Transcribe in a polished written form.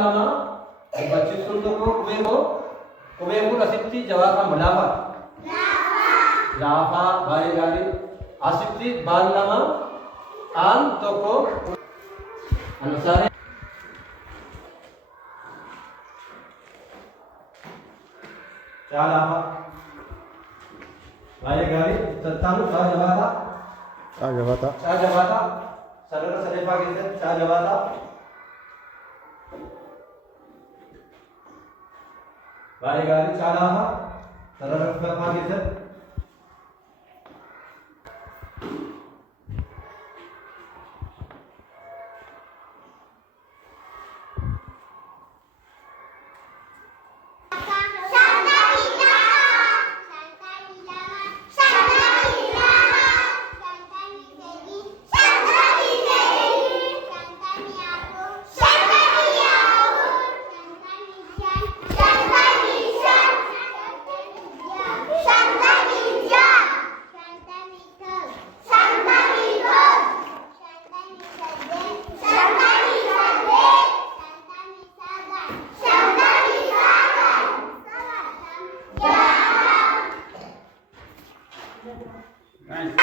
lama barsiistuun tokko qubee kun asitti jawaa kan laafaa. Laafaa baay'ee gaarii. Asitti baan lama aan tokko anusaare. Caa laafaa. Baay'ee gaarii. Tattaanu caa jabaataa. Caa jabaataa. Sadarkaa sadeeffaa keessatti caa jabaataa. Baay'ee gaarii. Caa laafaa. Sadarkaa afuraffaa keessatti. Nice.